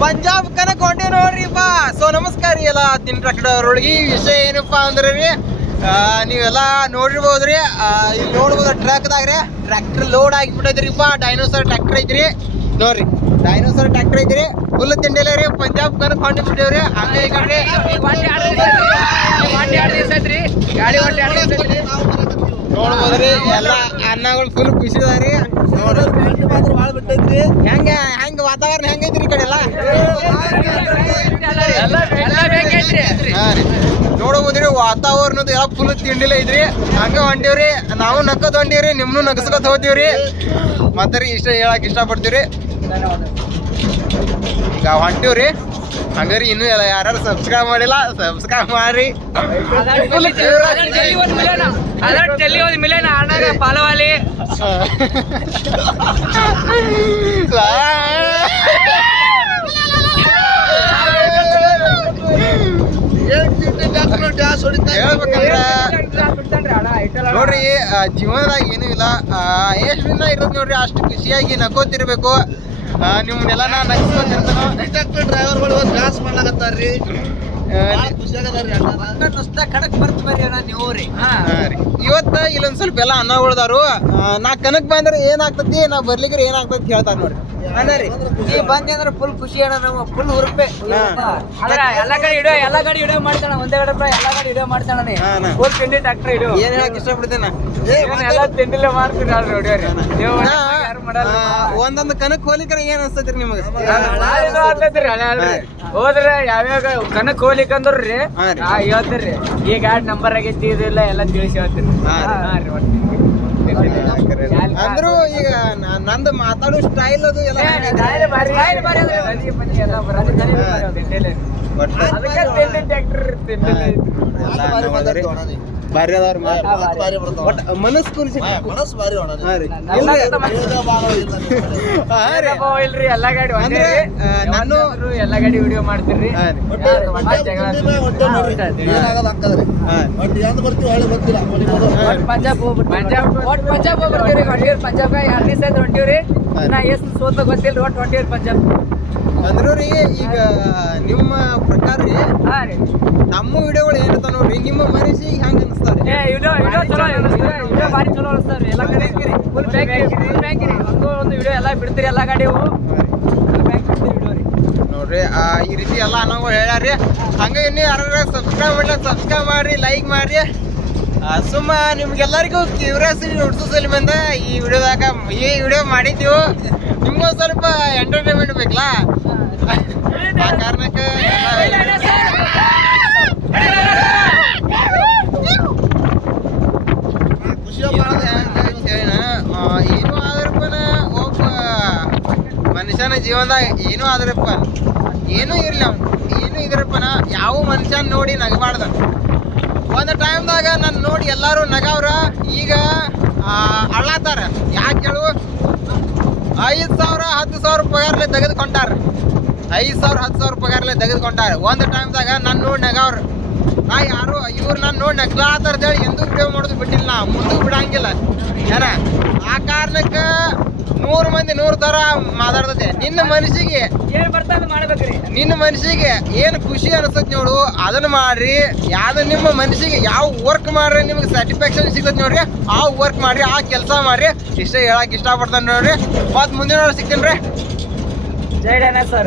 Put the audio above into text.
ಪಂಜಾಬ್ ಕನಕ ನೋಡ್ರಿ ನೋಡ್ರಿಪ್ಪ ಸೊ ನಮಸ್ಕಾರ ರೀ ಎಲ್ಲ ತಿನ್ ಟ್ರ್ಯಾಕ್ಟರ್ ಒಳಗೆ ವಿಷಯ ಏನಪ್ಪಾ ಅಂದ್ರೆ ರೀ ಆ, ನೀವೆಲ್ಲ ನೋಡಿರ್ಬೋದ್ರಿ. ಆ, ಇಲ್ಲಿ ನೋಡ್ಬೋದು ರೀ ಟ್ರ್ಯಾಕ್ಟರ್ ಲೋಡ್ ಆಗಿಬಿಟ್ಟೈತ್ರಿಪ್ಪ ಡೈನೋಸರ್ ಟ್ರ್ಯಾಕ್ಟರ್ ಐತ್ರಿ. ನೋಡ್ರಿ ಡೈನೋಸರ್ ಟ್ರ್ಯಾಕ್ಟರ್ ಐತ್ರಿ. ಫುಲ್ ತಿಂಡಿಲ್ಲ ರೀ ಪಂಜಾಬ್ ಕನಕ ಹೊಂಟಿ ಬಿಟ್ಟೇವ್ರಿ. ಹಂಗೆ ಈ ಕಡೆ ನೋಡ್ಬೋದ್ರಿ ಎಲ್ಲ ಅನ್ನಗಳು ಫುಲ್ ಖುಷಿ ಅದಾರಿ ನೋಡ್ರಿ ಹೆಂಗ ಹೆಂಗ ವಾತಾವರಣ ಹೆಂಗೈತ್ರಿ ಈ ಕಡೆ ಎಲ್ಲ? ಹಾ ರೀ. ನೋಡ್ಬೋದ್ರಿ ವಾತಾವರಣದ ಯಾವ ಫುಲ್ ತಿಂಡಿಲ್ಲ ಐತ್ರಿ. ಹಂಗ ಹೊಂಟಿವ್ರಿ ನಾವು ನಕ್ಕದ್ ಹೊಂಟಿವ್ರಿ ನಿಮ್ನು ನಗಸ್ಕೊತ ಹೋಗ್ತೀವ್ರಿ ಮತ್ತೆ ರೀ ಇಷ್ಟ ಹೇಳಕ್ ಇಷ್ಟಪಡ್ತೀವ್ರಿ. ಈಗ ಹೊಂಟೇವ್ರಿ. ಹಂಗಾರಿ ಇನ್ನೂ ಎಲ್ಲ ಯಾರು ಸಬ್ಸ್ಕ್ರೈಬ್ ಮಾಡಿಲ್ಲ ಸಬ್ಸ್ಕ್ರೈಬ್ ಮಾಡ್ರಿ ಪಾಲವಾಲಿ ಹೇಳ್ಬೇಕಂದ್ರ ನೋಡ್ರಿ ಜೀವನದಾಗ ಏನೂ ಇಲ್ಲ. ಎಷ್ಟು ದಿನ ಇರೋದು ನೋಡ್ರಿ ಅಷ್ಟು ಖುಷಿಯಾಗಿ ನಕ್ಕೋತಿರ್ಬೇಕು. ಆ, ನಿಮ್ನೆಲ್ಲ ನಾ ನಗಿಸ್ಕೊತಿರ್ತಾನೋ ಡ್ರೈವರ್ಗಳು ಕ್ಲಾಸ್ ಮಾಡ್ಲಾಕತ್ತಾರ್ರಿ ಆ, ಕಡಕ್ ಬರ್ತ ಬರ್ರಿ ಅಣ್ಣ ನೀವು ರೀ. ಇವತ್ತ ಇಲ್ಲೊಂದ್ ಸ್ವಲ್ಪ ಎಲ್ಲ ಅನ್ನಗೊಳ್ದಾರು ನಾ ಕನಕ್ ಬಂದ್ರೆ ಏನಾಗ್ತತಿ ನಾ ಬರ್ಲಿಕ್ಕೆ ಏನಾಗ್ತತಿ ಹೇಳ್ತಾರ ನೋಡ್ರಿ. ಅಣ್ಣ ರೀ ನೀ ಬಂದಿ ಅಂದ್ರೆ ಫುಲ್ ಖುಷಿ ಅಣ್ಣ ನಾವು ಫುಲ್ ಹುರುಪೆ. ಅದ್ರ ಎಲ್ಲ ಕಡೆ ಇಡೋ ಎಲ್ಲ ಕಡೆ ಇಡೋ ಮಾಡ್ತಾನ ಒಂದೇ ಕಡೆ ಎಲ್ಲ ಕಡೆ ಇಡೋ ಮಾಡ್ತಾನ. ಫುಲ್ ತಿಂಡಿ ಟ್ಯಾಕ್ಟರ್ ಇಡು ಏನ್ ಹೇಳಕ್ ಇಷ್ಟಪಡ್ತೇನೆ? ಎಲ್ಲ ತಿಂಡಿಲೇ ಮಾಡ್ತೀರಿ ಅಲ್ರಿ ಒಂದೊಂದು ಕನಕ್ ಹೋಲಿಕರ ಏನ್ ಅನ್ಸ್ತೈತ್ರಿ ನಿಮಗ? ಹೋದ್ರೆ ಯಾವ್ಯಾವ ಕನಕ್ ಹೋಲಿಕ ಅಂದ್ರಿ. ಹೇಳ್ತೀರಿ ಈಗ ಯಾಡ್ ನಂಬರ್ ಆಗೈತಿ ಇದಿಲ್ಲ ಎಲ್ಲ ತಿಳಿಸಿ ಹೇಳ್ತೀರಿ. ಅಂದ್ರು ಈಗ ನಂದು ಮಾತಾಡೋ ಸ್ಟೈಲ್ ಅದು ಎಲ್ಲ ಅದಕ್ಕೆ ಟ್ಯಾಕ್ಟರ್ ಒಟ್ಟ್ ಮನಸ್ಸು ಕುರ್ಸಿ. ಅಣ್ಣ ಹಾ ರೀ. ಇಲ್ರಿ. ಎಲ್ಲಾ ಗಾಡಿ ಒಂದೇ ರೀ. ನಾನು- ಎಲ್ಲಾ ಗಾಡಿ ವಿಡಿಯೋ ಮಾಡ್ತೀರಿ. ಹಾ ರೀ. ಯಾರು ಮತ್ತೆ ಜಗಳ ಏನಾಗಲ್ಲ ಹಾಕದ್ರಿ ಹಾ. ಬಟ್ ಎಂದ್ ಬರ್ತೀವಿ ಹೊಳೆ ಗೊತ್ತಿಲ್ಲ. ಮನೆ ಮೊದಲು. ಪಂಜಾಬ್ ಹೋಗ್ಬಿಟ್ಟು ಪಂಜಾಬ್ ಒಟ್ ಪಂಜಾಬ್ ಹೋಗ್ಬಿಡ್ತೀವಿ ಹೊಂಟಿವ್ರಿ ಪಂಜಾಬ್ ಎರಡನೇ ಸೈಡ್ ಹೊಂಟಿವ್ರಿ. ನಾ ಎಷ್ಟು ಸೋತ ಗೊತ್ತಿಲ್ಲ ಒಟ್ ಹೊಂಟಿವ್ರಿ ಪಂಜಾಬ್. ಅಂದ್ರು ರೀ ಈಗ ನಿಮ್ಮ ಪ್ರಕಾರ ರೀ. ನಮ್ಮ ವಿಡಿಯೋಗಳು ಏನಂತ ನೋಡ್ರಿ ನಿಮ್ಮ ಮನಸ್ಸಿಗೆ ಹೆಂಗ ಅನಿಸ್ತಾರೆ ಏ ವಿಡಿಯೋ ವಿಡಿಯೋ ಚಲೋ ವಿಡಿಯೋ ಭಾರಿ ಚಲೋ ಎಲ್ಲ ಕಡೆ. ಫುಲ್ ಬ್ಯಾಂಕ್ ಫುಲ್ ಬ್ಯಾಂಕ್ ರೀ ಒಂದು ಒಂದು ವಿಡಿಯೋ ಎಲ್ಲ ಬಿಡ್ತೀರಿ ಎಲ್ಲ ಗಾಡಿ ನೋಡ್ರಿ ಆ, ಈ ರೀತಿ ಎಲ್ಲ ಅನ್ನೋಗಳು ಹೇಳ್ಯಾರಿ ಹಂಗೆ ಇನ್ನು ಯಾರು ಸಬ್ಸ್ಕ್ರೈಬ್ ಮಾಡಿಲ್ಲ ಸಬ್ಸ್ಕ್ರೈಬ್ ಮಾಡ್ರಿ ಲೈಕ್ ಮಾಡ್ರಿ. ಸುಮ್ಮ ನಿಮ್ಗೆಲ್ಲರಿಗೂ ಕ್ಯೂರಿಯಾಸಿಟಿ ಹುಡ್ಸೋಸಲಿ ಬಂದ ಈ ವಿಡಿಯೋದಾಗ ಈ ವಿಡಿಯೋ ಮಾಡಿದ್ದೀವಿ. ನಿಮ್ಗೂ ಸ್ವಲ್ಪ ಎಂಟರ್ಟೈನ್ಮೆಂಟ್ ಬೇಕಲ್ಲ ಆ ಕಾರಣಕ್ಕೆ ಖುಷಿ ಏನು ಆದ್ರಪ್ಪನ ಒಬ್ಬ ಮನುಷ್ಯನ ಜೀವನದಾಗ ಏನೂ ಆದ್ರಪ್ಪ ಏನೂ ಇರಲಿ ಅವ್ನು ಏನೂ ಇದ್ರಪ್ಪನ ಯಾವ ಮನುಷ್ಯನ ನೋಡಿ ನಗಬಾರ್ದ ಒಂದು ಟೈಮ್ದಾಗ ನನ್ನ ನೋಡಿ ಎಲ್ಲರೂ ನಗವ್ರ ಈಗ ಅಳ್ಳಾತಾರ ಯಾಕೆ ಹೇಳು ಐದು ಸಾವಿರ ಹತ್ತು ಸಾವಿರ ಪಗಾರ್ಲೆ ತೆಗೆದುಕೊಂಡಾರ ಐದು ಸಾವಿರ ಹತ್ತು ಸಾವಿರ ಪಗಾರ್ಲೆ ತೆಗೆದುಕೊಂಡಾರ. ಒಂದು ಟೈಮ್ದಾಗ ನನ್ನ ನೋಡಿ ನಗವ್ರು. ನಾ ಯಾರು ಇವ್ರು ನಾನು ನೋಡಿ ನಗ್ಲಾತಾರ್ದೇಳಿ ಎಂದೂ ಉಪಯೋಗ ಮಾಡೋದು ಬಿಟ್ಟಿಲ್ಲ ನಾ. ಮುಂದೂ ಬಿಡಂಗಿಲ್ಲ. ಏನ? ಆ ಕಾರಣಕ್ಕೆ ನೂರು ಮಂದಿ ನೂರು ಥರ ಮಾತಾಡ್ತದೆ ನಿನ್ನ ಮನಸ್ಸಿಗೆ ನಿನ್ನ ಮನಸ್ಸಿಗೆ ಏನು ಖುಷಿ ಅನಿಸ್ತದೆ ನೋಡು ಅದನ್ನ ಮಾಡ್ರಿ. ಯಾವ್ದು ನಿಮ್ಮ ಮನಸ್ಸಿಗೆ ಯಾವ ವರ್ಕ್ ಮಾಡ್ರಿ ನಿಮ್ಗೆ ಸ್ಯಾಟಿಸ್ಫ್ಯಾಕ್ಷನ್ ಸಿಗ್ತದೆ ನೋಡ್ರಿ. ಆ ವರ್ಕ್ ಮಾಡ್ರಿ ಆ ಕೆಲಸ ಮಾಡ್ರಿ. ಇಷ್ಟ ಹೇಳಕ್ಕೆ ಇಷ್ಟಪಡ್ತಾನೆ ನೋಡ್ರಿ. ಮತ್ತು ಮುಂದಿನ ಸಿಗ್ತೀನಿ ರೀ. जय डायनासर.